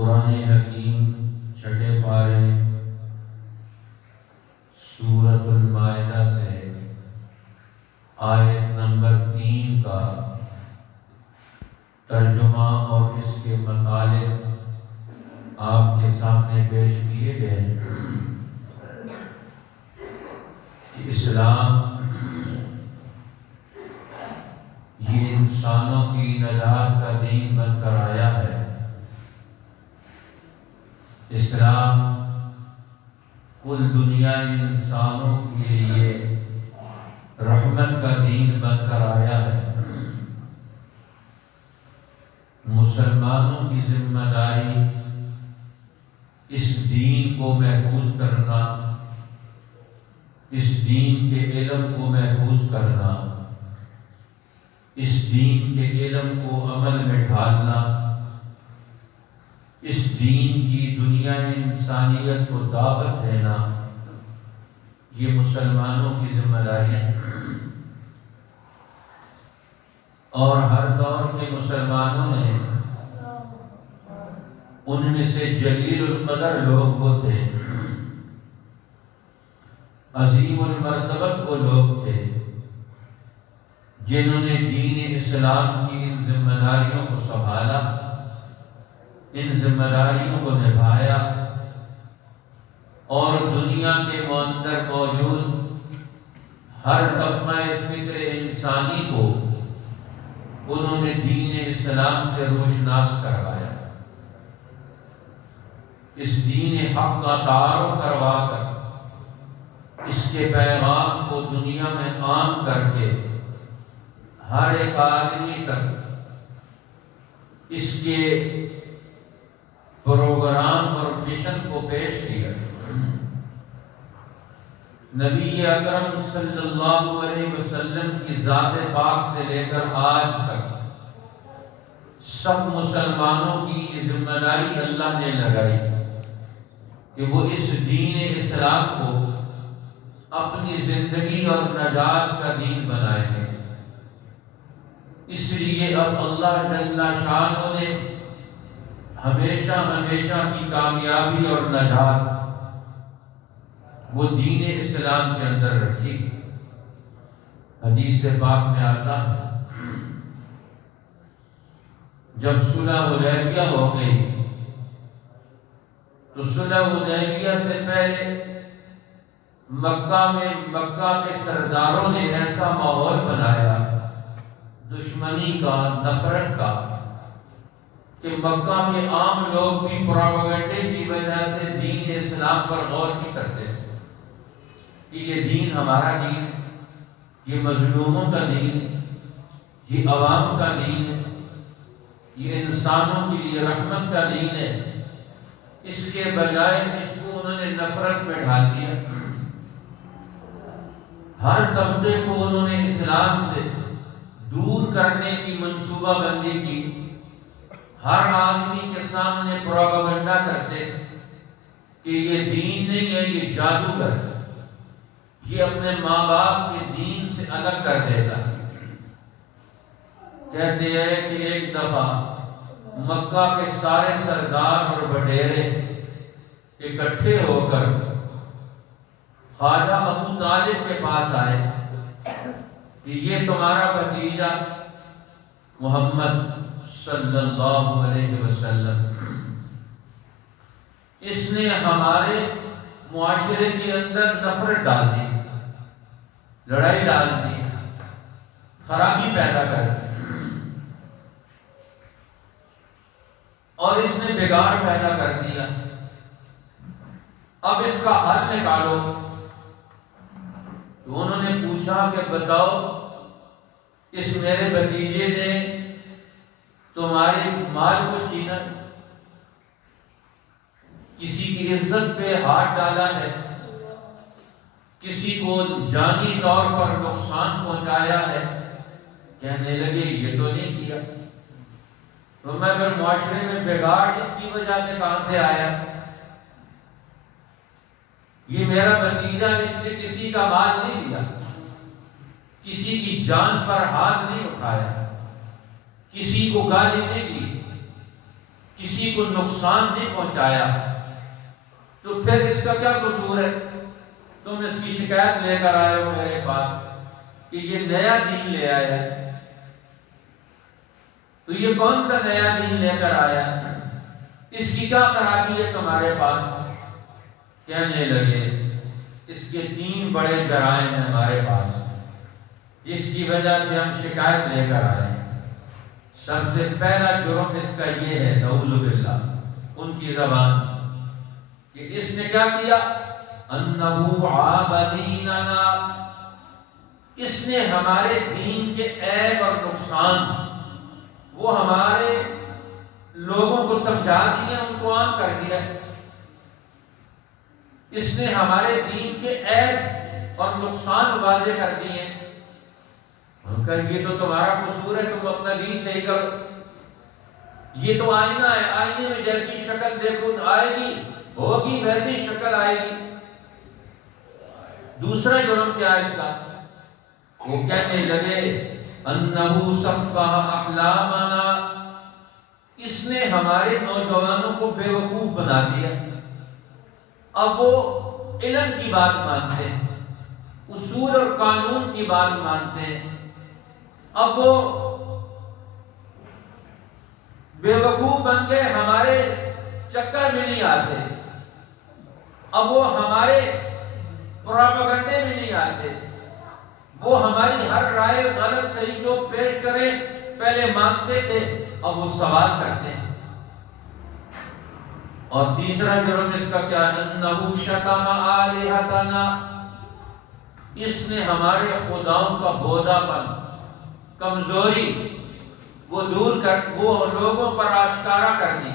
قرآن حکیم چھٹے پارے سورۃ المائدہ سے آیت نمبر 3 کا ترجمہ اور اس کے مطالب آپ کے سامنے پیش کیے گئے ہیں کہ اسلام یہ انسانوں کی نجات کا دین بن کر آیا ہے۔ اسلام کل دنیا انسانوں کے لیے رحمت کا دین بن کر آیا ہے۔ مسلمانوں کی ذمہ داری اس دین کو محفوظ کرنا، اس دین کے علم کو محفوظ کرنا، اس دین کے علم کو عمل میں ڈھالنا، اس دین کی دنیا انسانیت کو دعوت دینا، یہ مسلمانوں کی ذمہ داری ہے۔ اور ہر دور کے مسلمانوں نے ان میں سے جلیل القدر لوگ وہ تھے، عظیم المرتبت وہ لوگ تھے جنہوں نے دین اسلام کی ان ذمہ داریوں کو سنبھالا، ان ذمہ داریوں کو نبھایا، اور دنیا کے اندر موجود ہر طبقہ فکر انسانی کو انہوں نے دین اسلام سے روشناس کروایا۔ اس دین حق کا تعارف کروا کر اس کے پیغام کو دنیا میں عام کر کے ہر ایک آدمی تک اس کے پروگرام اور مشن کو پیش کیا۔ نبی اکرم صلی اللہ علیہ وسلم کی ذات پاک سے لے کر آج تک سب مسلمانوں کی یہ ذمہ داری اللہ نے لگائی کہ وہ اس دین اسلام کو اپنی زندگی اور نجات کا دین بنائیں گے۔ اس لیے اب اللہ جل شانہ نے ہمیشہ کی کامیابی اور نجات وہ دین اسلام کے اندر رکھی۔ حدیث پاک میں آتا ہے جب صلح حدیبیہ ہو گئی تو صلح حدیبیہ سے پہلے مکہ کے سرداروں نے ایسا ماحول بنایا دشمنی کا، نفرت کا، کہ مکہ کے عام لوگ بھی پروپیگنڈے کی وجہ سے دین اسلام پر غور نہیں کرتے کہ یہ دین ہمارا دین، یہ مظلوموں کا دین، یہ عوام کا دین ہے، یہ انسانوں کے لیے رحمت کا دین ہے۔ اس کے بجائے اس کو انہوں نے نفرت میں ڈھال دیا۔ ہر طبقے کو انہوں نے اسلام سے دور کرنے کی منصوبہ بندی کی۔ ہر آدمی کے سامنے پروپیگنڈا کرتے کہ یہ دین نہیں ہے، یہ جادوگر ہے، یہ اپنے ماں باپ کے دین سے الگ کر دیتا۔ کہتے ہیں کہ ایک دفعہ مکہ کے سارے سردار اور وڈیرے اکٹھے ہو کر خواجہ ابو طالب کے پاس آئے کہ یہ تمہارا بھتیجا محمد صلی اللہ علیہ وسلم، اس نے ہمارے معاشرے کے اندر نفرت ڈال دی، لڑائی ڈال دی، خرابی پیدا کر دی، اور اس نے بگاڑ پیدا کر دیا۔ اب اس کا حل نکالو۔ تو انہوں نے پوچھا کہ بتاؤ، اس میرے بھتیجے نے تمہارے مال کو چھینا، کسی کی عزت پہ ہاتھ ڈالا ہے، کسی کو جانی طور پر نقصان پہنچایا ہے۔ کہنے لگے یہ تو نہیں کیا۔ تو میں پھر معاشرے میں بگاڑ اس کی وجہ سے کہاں سے آیا؟ یہ میرا بھتیجا، اس نے کسی کا مال نہیں لیا، کسی کی جان پر ہاتھ نہیں اٹھایا، کسی کو گالی نہیں دی، کسی کو نقصان نہیں پہنچایا، تو پھر اس کا کیا قصور ہے؟ تم اس کی شکایت لے کر آئے ہو میرے پاس کہ یہ نیا دین لے آیا ہے، تو یہ کون سا نیا دین لے کر آیا ہے؟ اس کی کیا خرابی ہے تمہارے پاس؟ کہنے لگے اس کے 3 بڑے جرائم ہیں ہمارے پاس، جس کی وجہ سے ہم شکایت لے کر آئے ہیں۔ سب سے پہلا جرم اس کا یہ ہے، نعوذ باللہ، ان کی زبان، کہ اس نے کیا کیا؟ انہو عاب دیننا، اس نے ہمارے دین کے عیب اور نقصان وہ ہمارے لوگوں کو سمجھا دیا، ان کو عام کر دیا۔ اس نے ہمارے دین کے عیب اور نقصان واضح کر دیے۔ ہم کہیں یہ تو تمہارا قصور ہے، تم اپنا دین صحیح کرو، یہ تو آئینہ ہے، آئینے میں جیسی شکل دیکھو آئے گی، ہوگی ویسی شکل آئے گی۔ دوسرا جرم کیا ہے اس کا؟ وہ کہنے لگے انہو سفہ احلامنا، اس نے ہمارے نوجوانوں کو بے وقوف بنا دیا۔ اب وہ علم کی بات مانتے ہیں، اصول اور قانون کی بات مانتے ہیں، اب وہ بے وقوف بن گئے، ہمارے چکر میں نہیں آتے، اب وہ ہمارے پروپیگنڈے میں نہیں آتے، وہ ہماری ہر رائے غلط صحیح جو پیش کریں پہلے مانتے تھے، اب وہ سوال کرتے ہیں۔ اور تیسرا جرم اس کا کیا ہے؟ انہو شتم آلہتنا، اس نے ہمارے خداؤں کا بودا پن، کمزوری وہ دور کر، وہ لوگوں پر آشکارا کر دی۔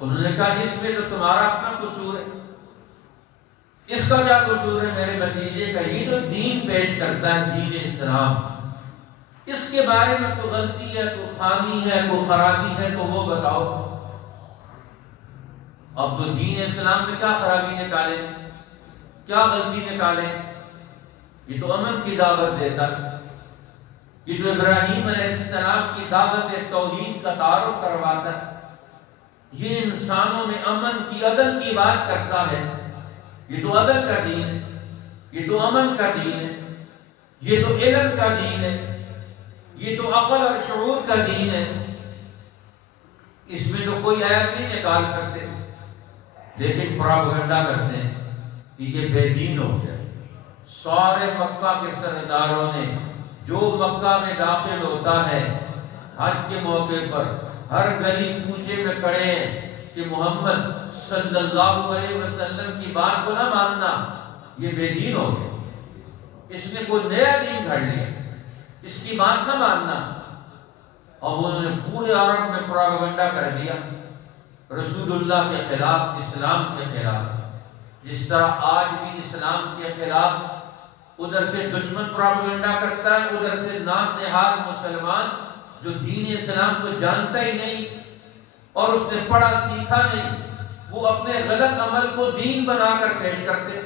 انہوں نے کہا اس میں تو تمہارا اپنا قصور ہے، اس کا کیا قصور ہے میرے بھتیجے کا؟ یہ تو دین پیش کرتا ہے، دین اسلام، اس کے بارے میں کوئی غلطی ہے، کوئی خامی ہے، کوئی خرابی ہے تو وہ بتاؤ۔ اب تو دین اسلام میں کیا خرابی نکالے، کیا غلطی نکالے؟ یہ تو امن کی دعوت دیتا، یہ تو ابراہیم علیہ السلام کی دعوت توحید کا تعارف کرواتا، یہ انسانوں میں امن کی، عدل کی بات کرتا ہے۔ یہ تو عدل کا دین ہے، یہ تو امن کا دین ہے، یہ تو علم کا دین ہے، یہ تو عقل اور شعور کا دین ہے، اس میں تو کوئی عیب نہیں نکال سکتے، لیکن پروپیگنڈا کرتے ہیں کہ یہ بے دین ہو گیا۔ سارے مکہ کے سرداروں نے، جو مکہ میں داخل ہوتا ہے حج کے موقع پر، ہر گلی کوچے میں کھڑے ہیں کہ محمد صلی اللہ علیہ وسلم کی بات کو نہ ماننا، یہ بے دین ہو گیا، اس نے کوئی نیا دین گھڑ لیا، اس کی بات نہ ماننا۔ اور انہوں نے پورے عرب میں پروپیگنڈا کر دیا رسول اللہ کے خلاف، اسلام کے خلاف، جس طرح آج بھی اسلام کے خلاف ادھر سے دشمن پروپیگنڈا کرتا ہے، ادھر سے نام نہاد مسلمان جو دین اسلام کو جانتا ہی نہیں اور اس نے پڑھا سیکھا نہیں، وہ اپنے غلط عمل کو دین بنا کر پیش کرتے۔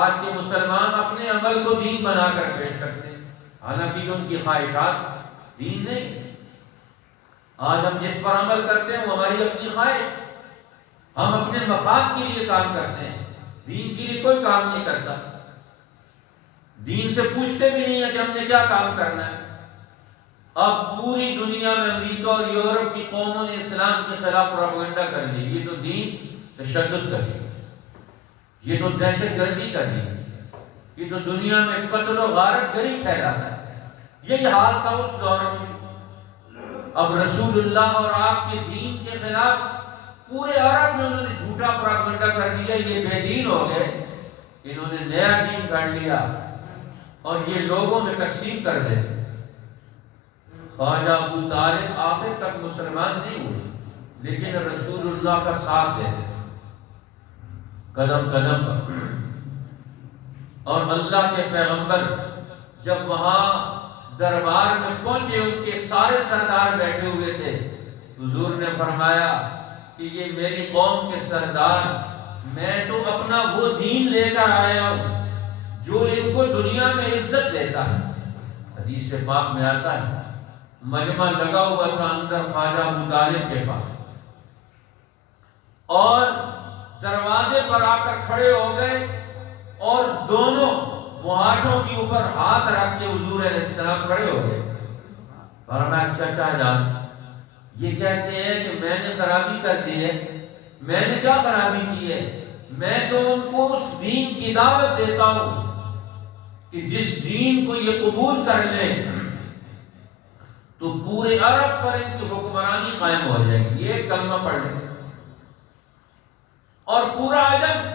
آج کے مسلمان اپنے عمل کو دین بنا کر پیش کرتے ہیں، حالانکہ ان کی خواہشات دین نہیں۔ آج ہم جس پر عمل کرتے ہیں وہ ہماری اپنی خواہش، ہم اپنے مفاد کے لیے کام کرتے ہیں، دین کے لیے کوئی کام نہیں کرتا، دین سے پوچھتے بھی نہیں ہے کہ ہم نے کیا کام کرنا ہے۔ اب پوری دنیا میں امریکہ اور یورپ کی قوموں نے اسلام کے خلاف پروپیگنڈا کر لی، یہ تو دین تشدد کا دین، یہ تو دہشت گردی کا دین، یہ تو دنیا میں قتل و غارت گری پھیلاتا ہے۔ یہی حال تھا اس دور میں۔ اب رسول اللہ اور آپ کے دین کے خلاف پورے عرب میں انہوں نے جھوٹا پروپیگنڈا کر دیا، یہ بے دین ہو گئے، انہوں نے نیا دین گھڑ لیا اور یہ لوگوں میں تقسیم کر دے۔ خواجہ ابو طالب آخر تک مسلمان نہیں ہوئے، لیکن رسول اللہ کا ساتھ دیتے قدم قدم پر۔ اور اللہ کے پیغمبر جب وہاں دربار میں پہنچے، ان کے سارے سردار بیٹھے ہوئے تھے، حضور نے فرمایا کہ یہ میری قوم کے سردار، میں تو اپنا وہ دین لے کر آیا ہوں جو ان کو دنیا میں عزت دیتا ہے۔ حدیث پاک میں آتا ہے مجمع لگا ہوا تھا اندر خواجہ ابو طالب کے پاس، اور دروازے پر آ کر کھڑے ہو گئے اور دونوں مہاجوں کے اوپر ہاتھ رکھ کے حضور علیہ السلام کھڑے ہو گئے۔ فرمایا چچا جان، یہ کہتے ہیں کہ میں نے خرابی کر دی ہے۔ میں نے کیا خرابی کی ہے؟ میں تو ان کو اس دین کی دعوت دیتا ہوں کہ جس دین کو یہ قبول کر لیں تو پورے عرب پر ان کی حکمرانی قائم ہو جائے گی، یہ کلمہ پڑھ لیں، اور پورا عجم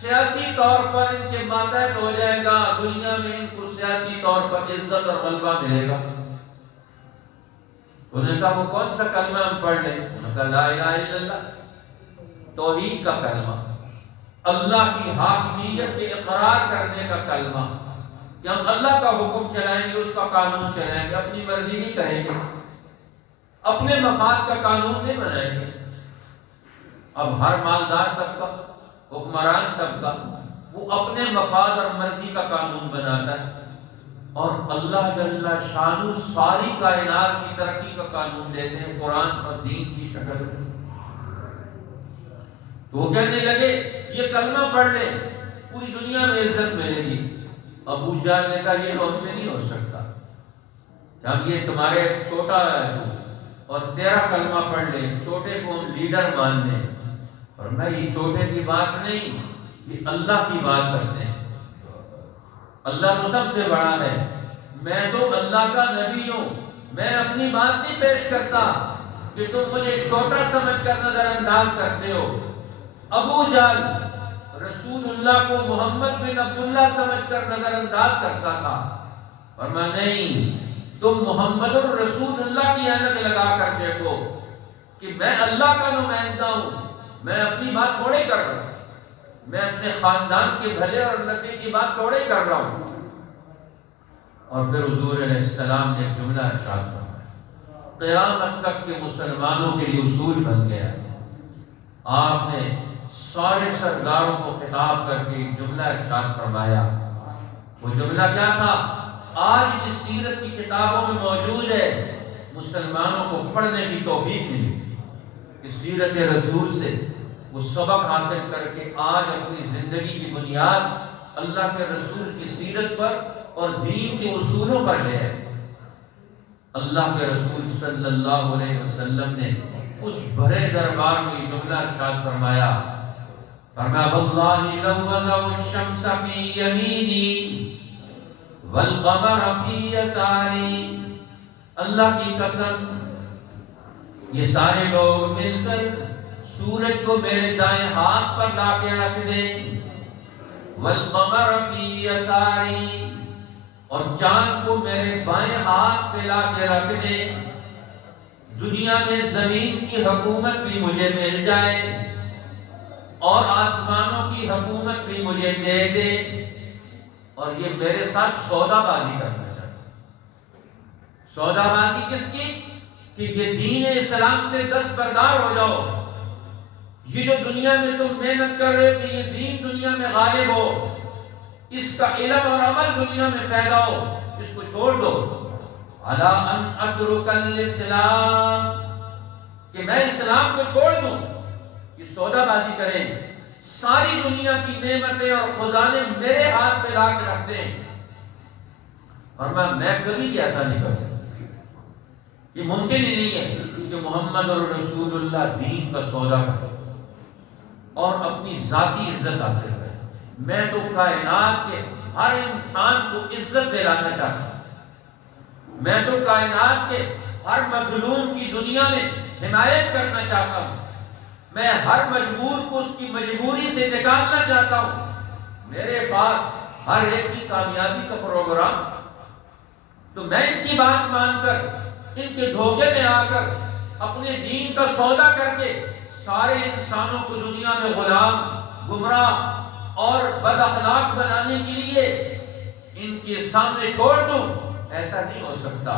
سیاسی طور پر ان کے ماتحت ہو جائے گا، دنیا میں ان کو سیاسی طور پر عزت اور غلبہ ملے گا۔ انہوں نے کہا وہ کون سا کلمہ ہم پڑھ لیں؟ انہوں نے کہا لا الہ الا اللہ، توحید کا کلمہ، اللہ کی حاکمیت کے اقرار کرنے کا کلمہ، کہ ہم اللہ کا حکم چلائیں گے، اس کا قانون چلائیں گے، اپنی مرضی نہیں کریں گے، اپنے مفاد کا قانون نہیں بنائیں گے۔ اب ہر مالدار طبقہ، حکمران طبقہ، وہ اپنے مفاد اور مرضی کا قانون بناتا ہے، اور اللہ جل شانہ ساری کائنات کی ترقی کا قانون دیتے ہیں قرآن اور دین کی شکل میں۔ تو وہ کہنے لگے یہ کلمہ پڑھ لیں، پوری دنیا میں عزت ملے گی۔ ابو جہل نے کہا یہ تو ہم سے نہیں ہو سکتا، کہ ہم یہ تمہارے چھوٹا ہے اور تیرا کلمہ پڑھ لیں، چھوٹے کو ہم لیڈر مان لیں۔ اور میں یہ چھوٹے کی بات نہیں، یہ اللہ کی بات کرتے ہیں، اللہ تو سب سے بڑا ہے، میں تو اللہ کا نبی ہوں، میں اپنی بات نہیں پیش کرتا کہ تم مجھے چھوٹا سمجھ کر نظر انداز کرتے ہو۔ ابو جہل رسول اللہ کو محمد بن عبداللہ سمجھ کر نظر انداز کرتا تھا، اور میں نہیں، تم محمد الرسول اللہ کی عینک لگا کر دیکھو کہ میں اللہ کا نمائندہ ہوں، میں اپنی بات تھوڑے کر رہا ہوں، میں اپنے خاندان کے بھلے اور نفع کی بات تھوڑے کر رہا ہوں۔ اور پھر حضور علیہ السلام نے جملہ ارشاد فرمایا، قیامت تک کے مسلمانوں کے لیے اصول بن گیا۔ آپ نے سارے سرداروں کو خطاب کر کے جملہ ارشاد فرمایا۔ وہ جملہ کیا تھا؟ آج بھی سیرت کی کتابوں میں موجود ہے، مسلمانوں کو پڑھنے کی توفیق ملی کہ سیرت رسول سے وہ سبق حاصل کر کے آج اپنی زندگی کی بنیاد اللہ کے رسول کی سیرت پر اور دین کے اصولوں پر لے آئے۔ اللہ کے رسول صلی اللہ علیہ وسلم نے اس بھرے دربار میں یہ جملہ ارشاد فرمایا، فرمایا واللہ لو وضعوا الشمس فی یمینی والقمر فی یساری، اللہ کی قسم یہ سارے لوگ مل کر سورج کو میرے دائیں ہاتھ پر لا کے رکھ دیں، والقمر فی یساری، اور چاند کو میرے بائیں ہاتھ پہ لا کے رکھ دیں، دنیا میں زمین کی حکومت بھی مجھے مل جائے اور آسمانوں کی حکومت بھی مجھے دے دے، اور یہ میرے ساتھ سودا بازی کرنا چاہتے۔ سودا بازی کس کی؟ کہ یہ دین اسلام سے دستبردار ہو جاؤ، یہ جو دنیا میں تم محنت کر رہے ہو کہ یہ دین دنیا میں غالب ہو، اس کا علم اور عمل دنیا میں پیدا ہو، اس کو چھوڑ دو۔ علی ان اترک الاسلام، کہ میں اسلام کو چھوڑ دوں، یہ سودا بازی کریں، ساری دنیا کی نعمتیں اور خزانے میرے ہاتھ پہ لا کے رکھ دیں، اور میں کبھی بھی ایسا نہیں کروں، یہ ممکن ہی نہیں ہے کہ محمد اور رسول اللہ دین کا سودا کرے اور اپنی ذاتی عزت حاصل کرے۔ میں تو کائنات کے ہر انسان کو عزت دلانا چاہتا ہوں، میں تو کائنات کے ہر مظلوم کی دنیا میں حمایت کرنا چاہتا ہوں، میں ہر مجبور کو اس کی مجبوری سے نکالنا چاہتا ہوں، میرے پاس ہر ایک کی کامیابی کا پروگرام، تو میں ان کی بات مان کر، ان کے دھوکے میں آ کر، اپنے دین کا سودا کر کے سارے انسانوں کو دنیا میں غلام، گمراہ اور بد اخلاق بنانے کے لیے ان کے سامنے چھوڑ دوں، ایسا نہیں ہو سکتا۔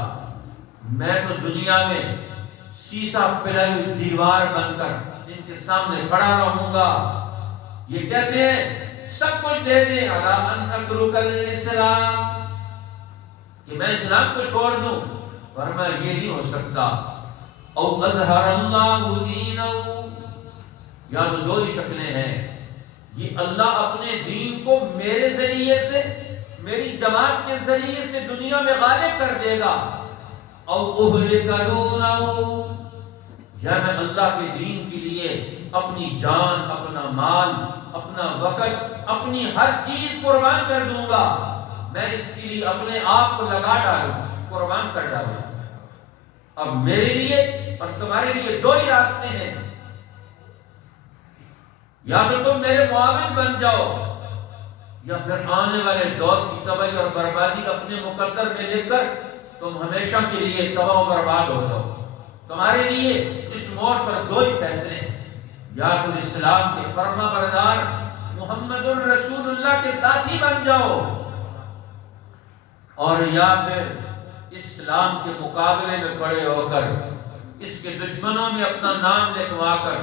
میں تو دنیا میں شیشہ پھیلائی ہوئی دیوار بن کر ان کے سامنے کھڑا رہوں گا۔ یہ کہتے ہیں سب کچھ دے دیں، علی ان اترک الاسلام، کہ میں اسلام کو چھوڑ دوں، فرمایا یہ نہیں ہو سکتا. او اظہر اللہ دینہ، یا تو دو ہی شکلیں ہیں، یہ اللہ اپنے دین کو میرے ذریعے سے، میری جماعت کے ذریعے سے دنیا میں غالب کر دے گا. او اہلک دونہ، یا میں اللہ کے دین کے لیے اپنی جان، اپنا مال، اپنا وقت، اپنی ہر چیز قربان کر دوں گا. میں اس کے لیے اپنے آپ کو لگا ڈالوں، قربان کر ڈالوں. اب میرے لیے اور تمہارے لیے دو ہی راستے ہیں، یا تو تم میرے معاون بن جاؤ، یا پھر آنے والے دور کی تباہی اور بربادی اپنے مقدر میں لے کر تم ہمیشہ کے لیے تباہ و برباد ہو جاؤ. تمہارے لیے اس موڑ پر دو ہی فیصلے ہیں، یا تو اسلام کے فرما بردار محمد الرسول اللہ کے ساتھی بن جاؤ، اور یا پھر اسلام کے مقابلے میں کھڑے ہو کر اس کے دشمنوں میں اپنا نام لکھوا کر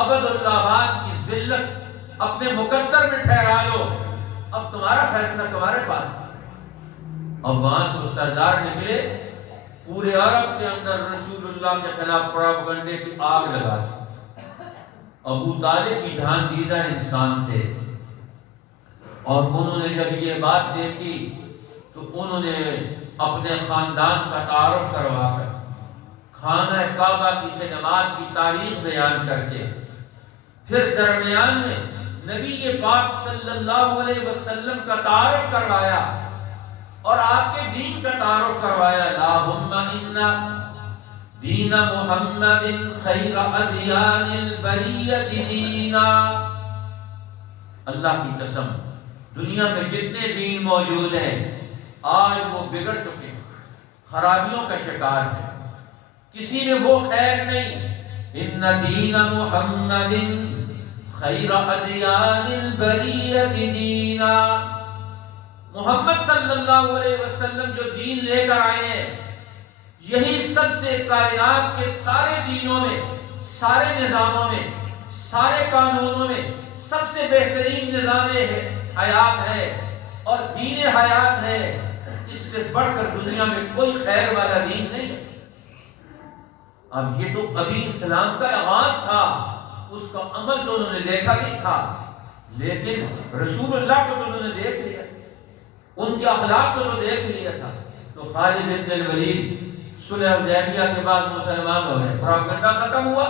ابد الآباد کی ذلت اپنے مقدر میں ٹھہرا لو. اب تمہارا فیصلہ تمہارے پاس ہے. اب وہاں سے وہ سردار نکلے، پورے عرب کے اندر رسول اللہ کے خلاف پروپیگنڈے کی آگ لگا دی. ابو طالب کی جہان دیدہ انسان تھے، اور انہوں نے جب یہ بات دیکھی تو انہوں نے اپنے خاندان کا تعارف کروا کر، خانہ کعبہ کی خدمات کی تاریخ بیان کر کے، پھر درمیان میں نبی پاک صلی اللہ علیہ وسلم کا تعارف کروایا اور آپ کے دین کا تعارف کروایا. اللہم ان دین محمد خیر ادیان البریۃ دینا. اللہ کی قسم، دنیا میں جتنے دین موجود ہیں آج وہ بگڑ چکے ہیں، خرابیوں کا شکار ہیں، کسی میں وہ خیر نہیں. ان دین محمد خیر ادیان البریۃ دینا. محمد صلی اللہ علیہ وسلم جو دین لے کر آئے ہیں، یہی سب سے کائنات کے سارے دینوں میں، سارے نظاموں میں، سارے قانونوں میں سب سے بہترین نظام حیات ہے اور دین حیات ہے. اس سے بڑھ کر دنیا میں کوئی خیر والا دین نہیں ہے. اب یہ تو ابھی اسلام کا آغاز تھا، اس کا عمل تو انہوں نے دیکھا نہیں تھا، لیکن رسول اللہ کو تو انہوں نے دیکھ لیا، ان کے اخلاق کو تو دیکھ لیا تھا. تو خالد بن الولید صلح حدیبیہ کے بعد مسلمان ہو گئے، پروپیگنڈا ختم ہوا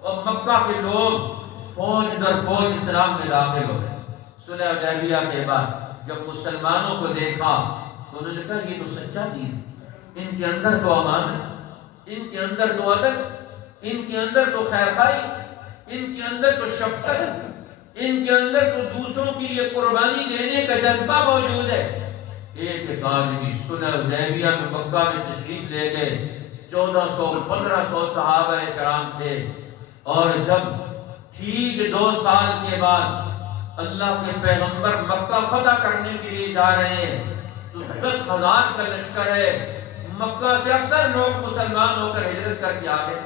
اور مکہ کے لوگ فوج در فوج اسلام میں داخل ہو گئے. صلح حدیبیہ کے بعد جب مسلمانوں کو دیکھا تو انہوں نے کہا یہ تو سچا دین، ان کے اندر تو امانت، ان کے اندر تو عدل، ان کے اندر تو خیرخواہی، ان کے اندر تو شفقت، ان کے اندر تو دوسروں کے لیے قربانی دینے کا جذبہ موجود ہے. ایک آدمی صلح حدیبیہ میں مکہ میں تشریف لے گئے، 1400-1500 صحابہ کرام تھے، اور جب ٹھیک 2 سال کے بعد اللہ کے پیغمبر مکہ فتح کرنے کے لیے جا رہے ہیں تو 10,000 کا لشکر ہے. مکہ سے اکثر لوگ مسلمان ہو کر ہجرت کر کے آ گئے.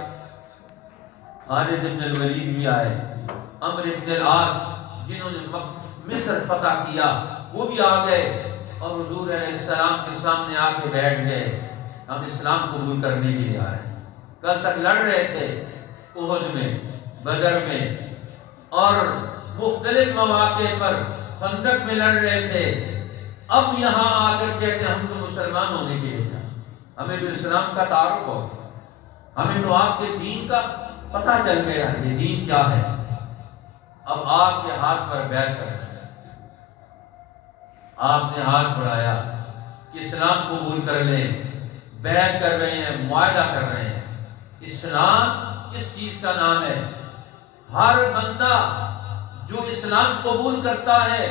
خالد بن الولید بھی آئے، عمرو بن العاص جنہوں نے مصر فتح کیا وہ بھی آ گئے، اور حضور علیہ السلام کے سامنے آ کے بیٹھ گئے، ہم اسلام قبول کرنے کے لیے آ رہے ہیں. کل تک لڑ رہے تھے احد میں، بدر میں، اور مختلف مواقع پر، خندق میں لڑ رہے تھے. اب یہاں آ کر کہتے ہیں ہم تو مسلمان ہونے کے لیے تھے، ہمیں تو اسلام کا تعارف ہو گیا، ہمیں تو آپ کے دین کا پتہ چل گیا یہ دین کیا ہے. اب آپ کے ہاتھ پر بیعت کرنا ہے. آپ نے ہاتھ بڑھایا کہ اسلام قبول کر لیں، بیعت کر رہے ہیں، معاہدہ کر رہے ہیں. اسلام کس چیز کا نام ہے؟ ہر بندہ جو اسلام قبول کرتا ہے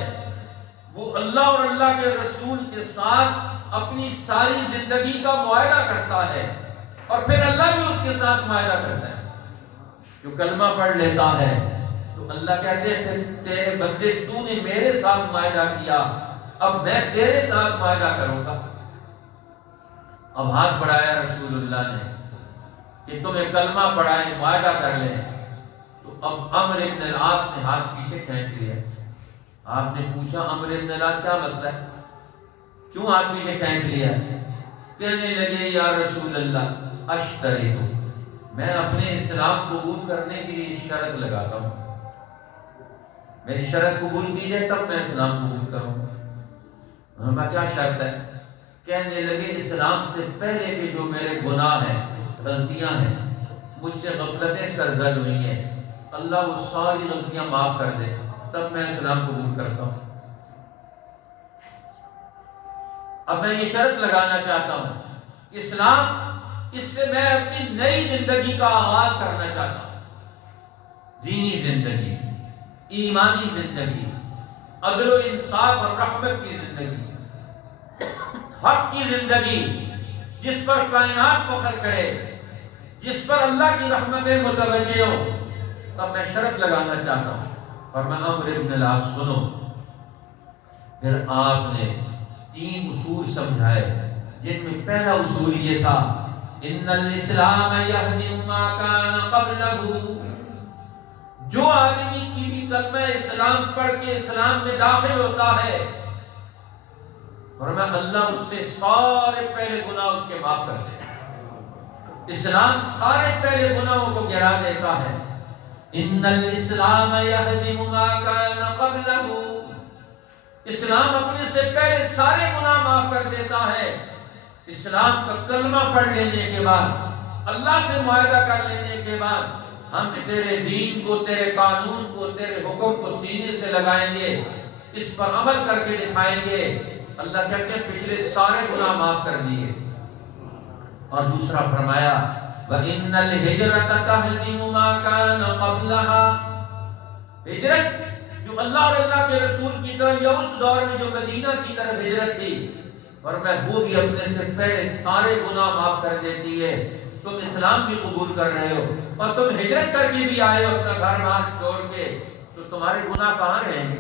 وہ اللہ اور اللہ کے رسول کے ساتھ اپنی ساری زندگی کا معاہدہ کرتا ہے، اور پھر اللہ بھی اس کے ساتھ معاہدہ کرتا ہے. جو کلمہ پڑھ لیتا ہے تو اللہ کہتے ہیں پھر تیرے بندے تو نے میرے ساتھ معاہدہ کیا، اب میں تیرے ساتھ معاہدہ کروں گا. اب ہاتھ بڑھایا رسول اللہ نے کہ تمہیں کلمہ پڑھائیں، معاہدہ کر لیں. تو اب عمرو بن العاص نے ہاتھ پیچھے کھینچ لیا. آپ نے پوچھا عمرو بن العاص کیا مسئلہ ہے، کیوں ہاتھ پیچھے کھینچ لیا؟ کہنے لگے یا رسول اللہ اشترط، میں اپنے اسلام قبول کرنے کے لیے شرط لگاتا ہوں، میری شرط قبول کیجئے تب میں اسلام قبول کروں گا۔ کیا شرط ہے؟ کہنے لگے اسلام سے پہلے کے جو میرے گناہ ہیں، غلطیاں ہیں، مجھ سے غفلتیں سرزد ہوئی ہیں، اللہ وہ ساری غلطیاں معاف کر دے تب میں اسلام قبول کرتا ہوں۔ اب میں یہ شرط لگانا چاہتا ہوں، اسلام، اس سے میں اپنی نئی زندگی کا آغاز کرنا چاہتا ہوں، دینی زندگی، ایمانی زندگی، عدل و انصاف اور رحمت کی زندگی، حق کی زندگی، جس پر کائنات فخر کرے، جس پر اللہ کی رحمتیں متوجہ ہوں۔ تب میں شرط لگانا چاہتا ہوں۔ اور میں عمرو بن العاص سنو، پھر آپ نے 3 اصول سمجھائے، جن میں پہلا اصول یہ تھا ان الاسلام یہدم ما کان قبلہ، جو آدمی کی بھی کلمہ اسلام پڑھ کے اسلام میں داخل ہوتا ہے، اور میں اللہ اس سے سارے پہلے گناہ اس کے معاف کر دیتا ہے۔ اسلام سارے پہلے گناہوں کو گرا دیتا ہے۔ ان الاسلام یہدم ما کان قبلہ، اسلام اپنے سے پہلے سارے گناہ معاف کر دیتا ہے۔ اسلام کا کلمہ پڑھ لینے کے بعد، اللہ سے معاہدہ کر لینے کے بعد، ہم تیرے دین کو، تیرے قانون کو، تیرے حکم کو سینے سے لگائیں گے، اس پر عمل کر کے دکھائیں گے۔ اللہ کہتے ہیں پچھلے سارے گناہ معاف کر دیے۔ اور دوسرا فرمایا وَإِنَّ الْهِجْرَةَ تَهْدِمُ مَا كَانَ قَبْلَهَا، ہجرت جو اللہ اور اللہ کے رسول کی طرف، یا اس دور میں جو مدینہ کی طرف ہجرت تھی، اور میں وہ بھی اپنے سے پہلے سارے گناہ معاف کر دیتی ہے۔ تم اسلام بھی قبول کر رہے ہو اور تم ہجرت کر کے بھی آئے ہو اپنا گھر بار چھوڑ کے، تو تمہارے گناہ کہاں رہیں گے؟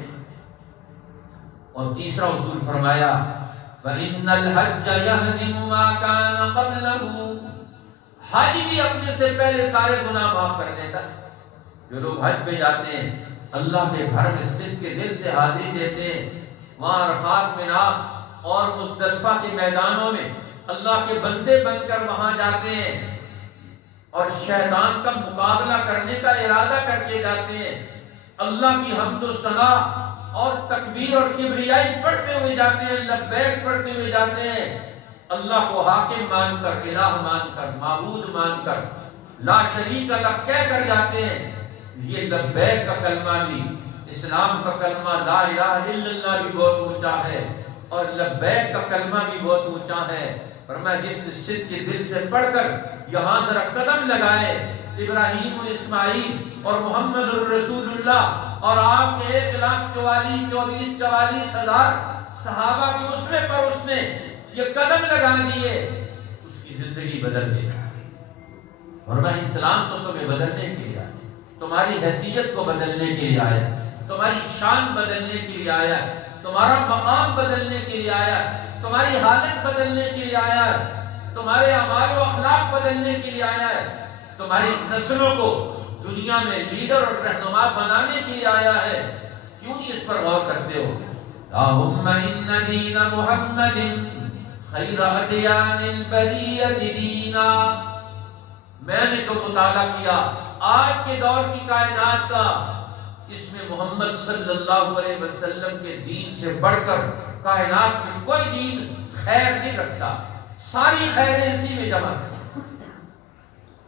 اور تیسرا اصول فرمایا وَإِنَّ الْحَجَّ يَهْدِمُ مَا كَانَ قَبْلَهُ، حج بھی اپنے سے پہلے سارے گناہ معاف کر دیتا ہے۔ جو لوگ حج پہ جاتے ہیں، اللہ کے گھر میں صدق کے دل سے حاضری دیتے ہیں، وہاں عرفات، مینا اور مزدلفہ کے میدانوں میں اللہ کے بندے بن کر وہاں جاتے ہیں، اور شیطان کا مقابلہ کرنے کا ارادہ کر کے جاتے ہیں، اللہ کی حمد و ثنا اور تکبیر اور کبریائی پڑھتے ہوئے جاتے ہیں، لبیک پڑھتے ہوئے جاتے ہیں، اللہ کو حاکم مان کر، الہ مان کر، معبود مان کر، لا شریک لہ کہہ کر جاتے ہیں۔ یہ لبیک کا کلمہ بھی، اسلام کا کلمہ لا الہ الا اللہ بھی بہت اونچا ہے، اور لبیک کا کلمہ بھی بہت اونچا ہے۔ فرمایا جس نے صدق کے دل سے پڑھ کر یہاں ذرا قدم لگائے، ابراہیم و اسماعیل اور محمد الرسول اللہ اور آپ کے 1,44,000 صحابہ کے اسوے پر اس نے یہ قدم لگا دیے، اس کی زندگی بدل گئی۔ اور میں اسلام تو تمہیں بدلنے کے لیے آیا، تمہاری حیثیت کو بدلنے کے لیے آیا، تمہاری شان بدلنے کے لیے آیا، تمہارا مقام بدلنے کے لیے آیا، تمہاری حالت بدلنے کے لیے آیا، تمہارے اعمال و اخلاق بدلنے کے لیے آیا ہے، تمہاری نسلوں کو دنیا میں لیڈر اور رہنما بنانے کے لیے آیا ہے۔ کیوں نہیں اس پر غور کرتے ہو؟ اللہم ان دین محمد خیر ادیان البریۃ دینا، میں نے تو مطالعہ کیا آج کے دور کی کائنات کا، اس میں محمد صلی اللہ علیہ وسلم کے دین سے بڑھ کر کائنات میں کوئی دین خیر نہیں رکھتا، ساری خیریں اسی میں جمع ہیں۔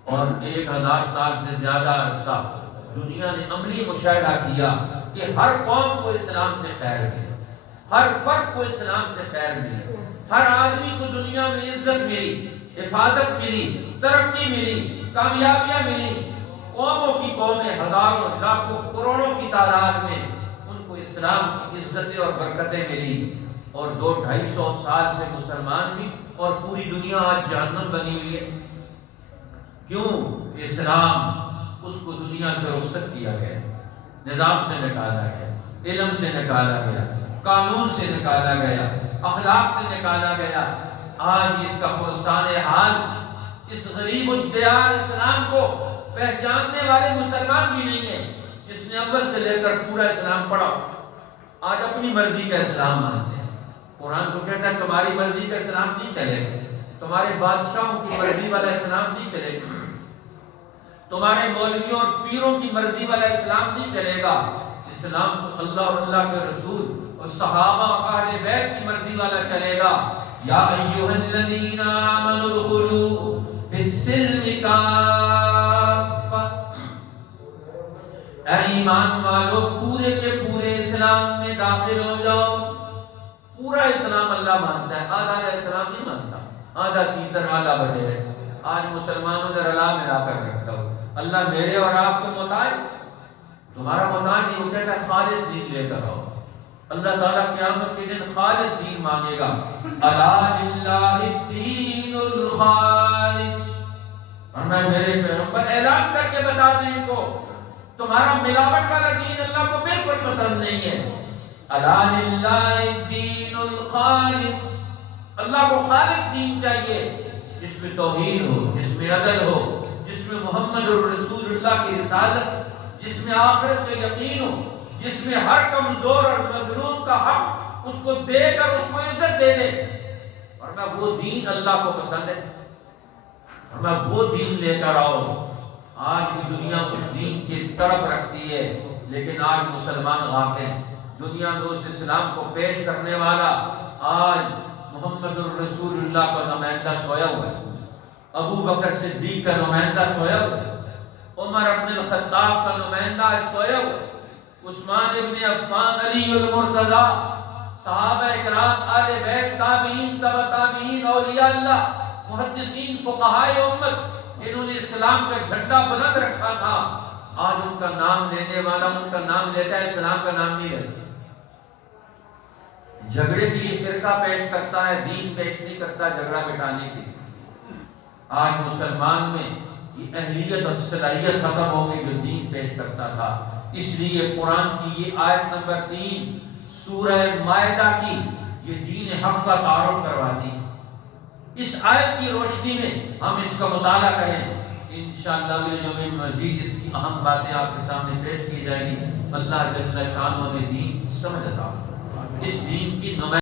اور 1000 سال سے زیادہ عرصہ دنیا نے عملی مشاہدہ کیا کہ ہر قوم کو اسلام سے خیر ملی، ہر فرد کو اسلام سے خیر ملی، ہر آدمی کو دنیا میں عزت ملی، حفاظت ملی، ترقی ملی، کامیابیاں ملی۔ قوموں کی قومیں ہزاروں، لاکھوں، کروڑوں کی تعداد میں ان کو اسلام کی عزتیں اور برکتیں ملی، اور 200-250 سال سے مسلمان بھی، اور پوری دنیا آج جہنم بنی ہوئی ہے۔ کیوں؟ اسلام، اس کو دنیا سے رخصت کیا گیا، نظام سے نکالا گیا، علم سے نکالا گیا، قانون سے نکالا گیا، اخلاق سے نکالا گیا۔ آج اس کا پرسان حال، اس غریب الدیار اسلام کو پہچاننے والے مسلمان بھی نہیں ہیں، جس نے اول سے لے کر پورا اسلام پڑھا، آج اپنی مرضی کا اسلام مانتے ہیں۔ قرآن کو کہتا ہے تمہاری مرضی کا اسلام نہیں چلے گا، تمہارے بادشاہوں کی مرضی والا اسلام نہیں چلے گا، تمہارے مولویوں اور پیروں کی مرضی والا اسلام نہیں چلے گا۔ اسلام تو اللہ اور اللہ کے رسول اور صحابہ اور اہل بیت کی مرضی والا چلے گا۔ یا ایھا الذین آمنوا ادخلوا فی السلم کافۃ، اے ایمان والو پورے کے پورے اسلام میں داخل ہو جاؤ۔ پورا اسلام اللہ مانتا ہے، آدھا اسلام نہیں مانتا، آدھا تیتر آدھا بڑے ہے۔ آج مسلمانوں نے رلا ملا کر رکھا ہو۔ اللہ میرے اور آپ کو محتاج، تمہارا محتاج نہیں ہوتا کہ خالص دین لے کر آؤ۔ اللہ تعالیٰ قیامت کے دن خالص دین مانگے گا۔ الا للہ الدین الخالص، اور میں میرے پیغمبر اعلان کر کے بتا دیں ان کو، تمہارا ملاوٹ والا دین اللہ کو بالکل پسند نہیں ہے۔ الا للہ الدین الخالص، اللہ کو خالص دین چاہیے، جس میں توحید ہو، جس میں عدل ہو، جس میں محمد رسول اللہ کی رسالت، جس میں آخرت کا یقین ہو، جس میں ہر کمزور اور مظلوم کا حق اس کو دے کر اس کو عزت دے دے۔ ورنہ وہ دین اللہ کو پسند ہے، ورنہ وہ دین لے کر آؤ۔ آج بھی دنیا اس دین کی طرف رکھتی ہے، لیکن آج مسلمان غافل ہیں۔ دنیا میں اس اسلام کو پیش کرنے والا آج محمد الرسول اللہ کا نمائندہ سویا ہوا ہے، ابو بکر صدیق کا نمائندہ سویا ہوا ہے، عمر ابن الخطاب کا نمائندہ آج سویا ہوا ہے، عثمان ابن عفان، علی المرتضی، صحابہ اکرام، آل بیت، تابعین، تبع تابعین، اولیاء اللہ، محدثین، فقہائے امت، جنہوں نے اسلام کا جھنڈا بلند رکھا تھا، آج ان کا نام لینے والا ان کا نام لیتا ہے، اسلام کا نام نہیں لیتا۔ جھگڑے کے لیے فرقہ پیش کرتا ہے، دین پیش نہیں کرتا جھگڑا مٹانے کے لیے۔ آج مسلمان میں یہ اہلیت اور صلاحیت ختم ہو گئی جو دین پیش کرتا تھا۔ اس لیے قرآن کی یہ آیت نمبر 3 سورہ مائدہ کی یہ دین حق کا تعارف کرواتی ہے۔ اس آیت کی روشنی میں ہم اس کا مطالعہ کریں، انشاءاللہ اگلے جمعے میں مزید اس کی اہم باتیں آپ کے سامنے پیش کی جائیں گی۔ اللہ جل شانہ ہمیں دین کی سمجھ عطا فرمائے، اس دین کی